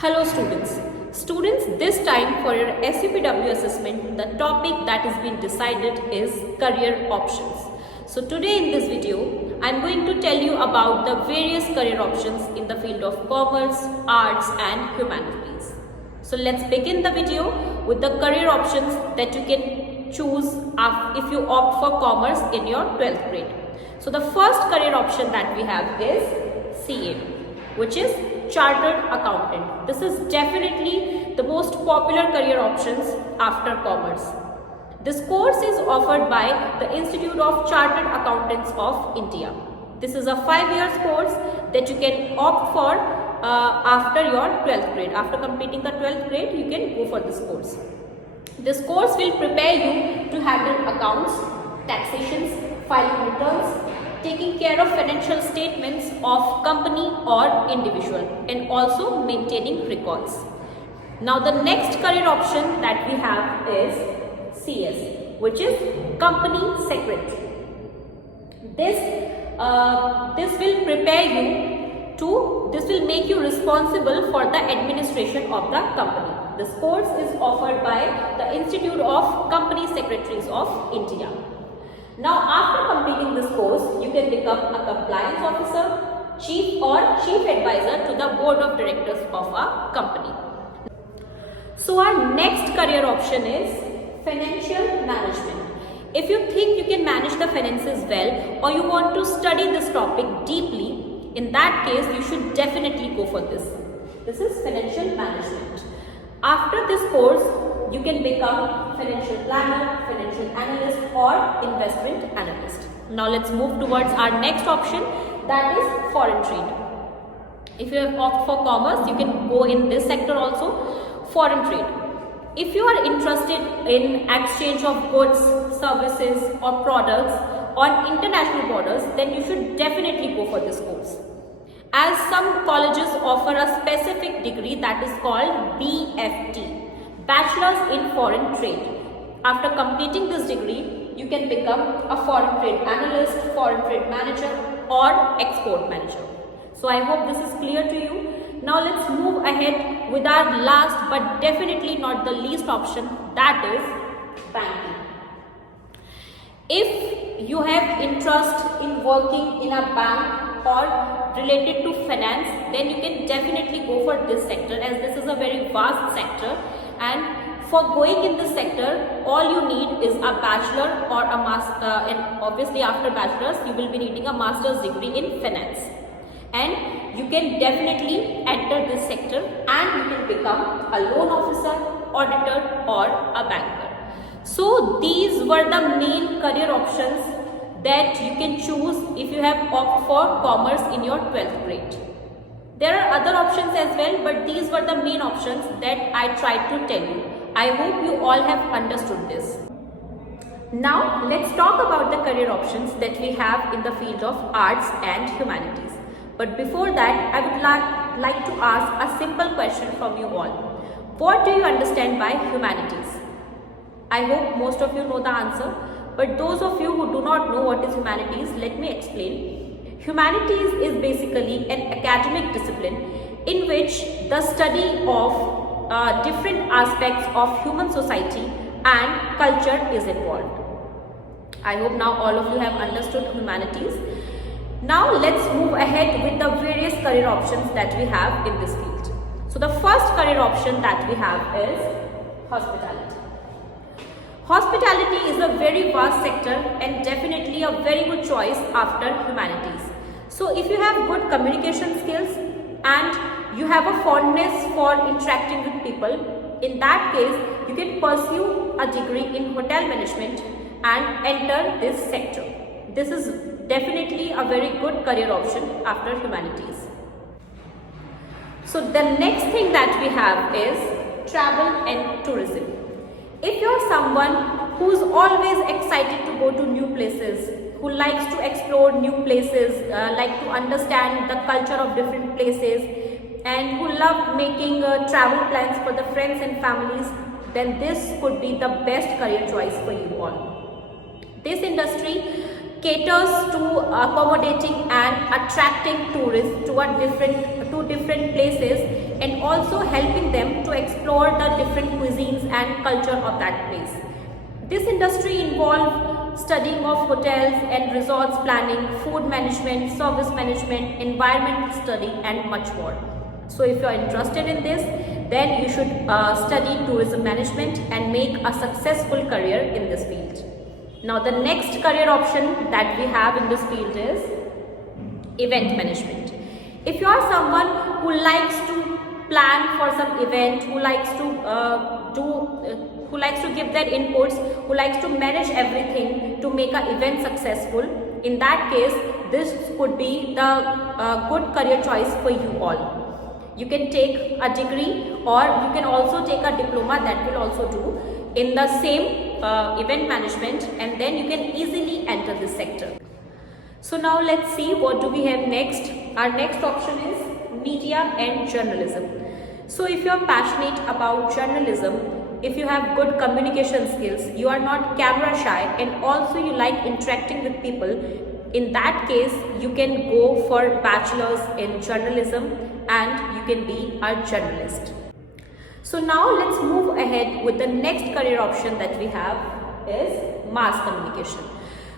Hello students. Students, this time for your SUPW assessment, the topic that has been decided is career options. So today in this video, I am going to tell you about the various career options in the field of commerce, arts and humanities. So let's begin the video with the career options that you can choose if you opt for commerce in your 12th grade. So the first career option that we have is CA, which is Chartered Accountant. This is definitely the most popular career options after commerce. This course is offered by the Institute of Chartered Accountants of India. This is a 5 years course that you can opt for after your 12th grade. After completing the 12th grade, you can go for this course. This course will prepare you to handle accounts, taxations, filing returns, taking care of financial statements of company or individual, and also maintaining records. Now the next career option that we have is CS, which is Company Secretary. This will prepare you to, this will make you responsible for the administration of the company. This course is offered by the Institute of Company Secretaries of India. Now after completing this course, you can become a compliance officer, chief advisor to the board of directors of a company. So our next career option is financial management. If you think you can manage the finances well or you want to study this topic deeply, in that case you should definitely go for this. This is financial management. After this course, you can become financial planner, financial analyst or investment analyst. Now let's move towards our next option, that is foreign trade. If you have opted for commerce, you can go in this sector also, foreign trade. If you are interested in exchange of goods, services or products on international borders, then you should definitely go for this course. As some colleges offer a specific degree that is called BFT, Bachelor's in Foreign Trade. After completing this degree, you can become a foreign trade analyst, foreign trade manager or export manager. So I hope this is clear to you. Now let's move ahead with our last but definitely not the least option, that is banking. If you have interest in working in a bank or related to finance, then you can definitely go for this sector, as this is a very vast sector, and for going in this sector all you need is a bachelor or a master, and obviously after bachelor's you will be needing a master's degree in finance, and you can definitely enter this sector and you can become a loan officer, auditor or a banker. So these were the main career options that you can choose if you have opted for commerce in your 12th grade. There are other options as well, but these were the main options that I tried to tell you. I hope you all have understood this. Now let's talk about the career options that we have in the field of arts and humanities. But before that, I would like to ask a simple question from you all. What do you understand by humanities? I hope most of you know the answer, but those of you who do not know what is humanities, let me explain. Humanities is basically an academic discipline in which the study of different aspects of human society and culture is involved. I hope now all of you have understood humanities. Now let's move ahead with the various career options that we have in this field. So the first career option that we have is hospitality. Hospitality is a very vast sector and definitely a very good choice after humanities. So if you have good communication skills and you have a fondness for interacting with people, in that case you can pursue a degree in hotel management and enter this sector. This is definitely a very good career option after humanities. So the next thing that we have is travel and tourism. If you're someone who's always excited to go to new places, who likes to explore new places, like to understand the culture of different places, and who love making travel plans for the friends and families, then this could be the best career choice for you all. This industry caters to accommodating and attracting tourists to different places and also helping them to explore the different cuisines and culture of that place. This industry involves studying of hotels and resorts planning, food management, service management, environmental study and much more. So if you are interested in this, then you should study tourism management and make a successful career in this field. Now the next career option that we have in this field is event management. If you are someone who likes to plan for some event, who likes to give their inputs, who likes to manage everything to make an event successful, in that case this could be the good career choice for you all. You can take a degree or you can also take a diploma that will also do in the same event management, and then you can easily enter this sector. So now let's see what do we have next. Our next option is media and journalism. So if you are passionate about journalism, if you have good communication skills, you are not camera shy, and also you like interacting with people, in that case you can go for bachelor's in journalism and you can be a journalist. So now let's move ahead with the next career option that we have is mass communication.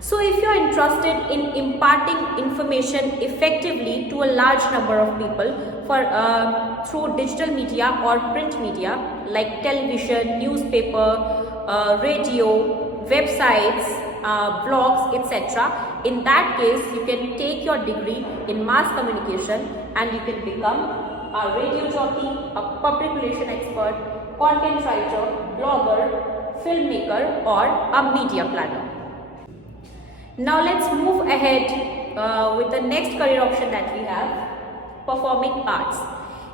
So if you are interested in imparting information effectively to a large number of people through digital media or print media like television, newspaper, radio, websites, blogs, etc. In that case, you can take your degree in mass communication and you can become a radio jockey, a public relation expert, content writer, blogger, filmmaker or a media planner. Now let's move ahead with the next career option that we have, performing arts.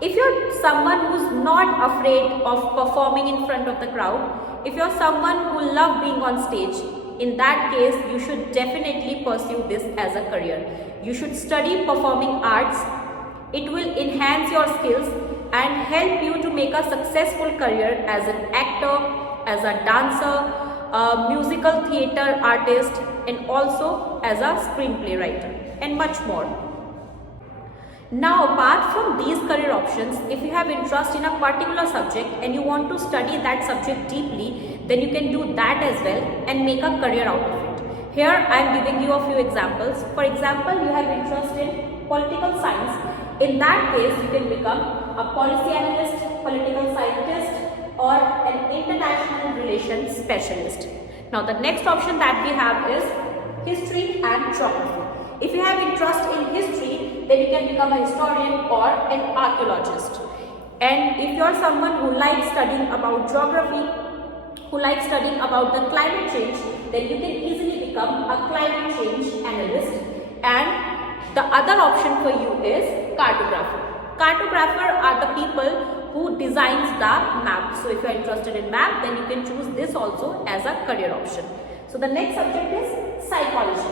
If you're someone who's not afraid of performing in front of the crowd, if you're someone who loves being on stage, in that case you should definitely pursue this as a career. You should study performing arts. It will enhance your skills and help you to make a successful career as an actor, as a dancer, a musical theater artist, and also as a screenplay writer and much more. Now apart from these career options, if you have interest in a particular subject and you want to study that subject deeply, then you can do that as well and make a career out of it. Here I am giving you a few examples. For example, you have interest in political science. In that case, you can become a policy analyst, political scientist or an international relations specialist. Now the next option that we have is history and geography. If you have interest in history, then you can become a historian or an archaeologist. And if you are someone who likes studying about geography, who likes studying about the climate change, then you can easily become a climate change analyst. And the other option for you is cartographer. Cartographer are the people who designs the map. So if you are interested in map, then you can choose this also as a career option. So the next subject is psychology.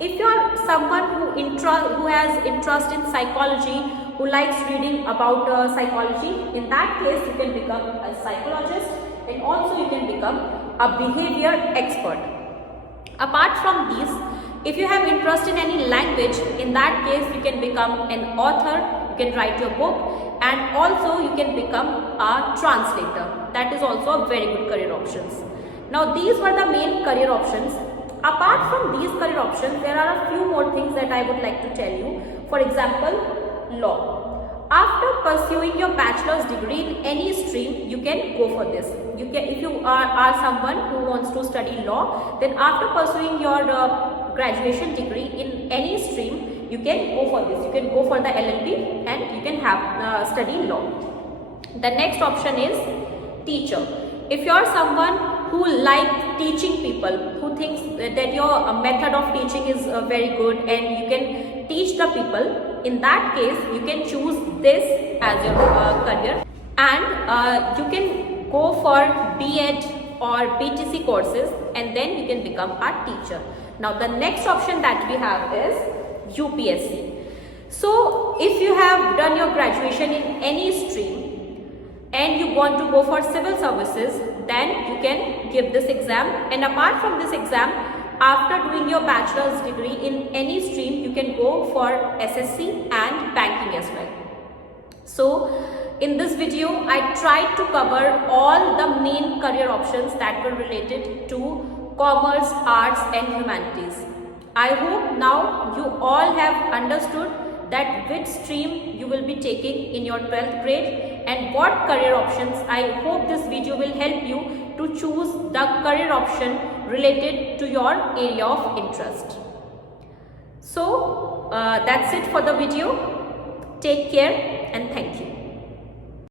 If you are someone who has interest in psychology, who likes reading about psychology, in that case you can become a psychologist and also you can become a behavior expert. Apart from these, if you have interest in any language, in that case you can become an author, you can write your book, and also you can become a translator. That is also a very good career options. Now these were the main career options. Apart from these career options, there are a few more things that I would like to tell you. For example, law. After pursuing your bachelor's degree in any stream, you can go for this. If you are someone who wants to study law, then after pursuing your graduation degree in any stream, you can go for this. You can go for the LLB and you can have study law. The next option is teacher. If you are someone who like teaching people, who thinks that your method of teaching is very good and you can teach the people, in that case you can choose this as your career, and you can go for B.Ed or BTC courses and then you can become a teacher. Now the next option that we have is UPSC. So if you have done your graduation in any stream and you want to go for civil services, then you can give this exam, and apart from this exam, after doing your bachelor's degree in any stream, you can go for SSC and banking as well. So in this video I tried to cover all the main career options that were related to commerce, arts and humanities. I hope now you all have understood that which stream you will be taking in your 12th grade and what career options. I hope this video will help you to choose the career option related to your area of interest. So that's it for the video. Take care and thank you.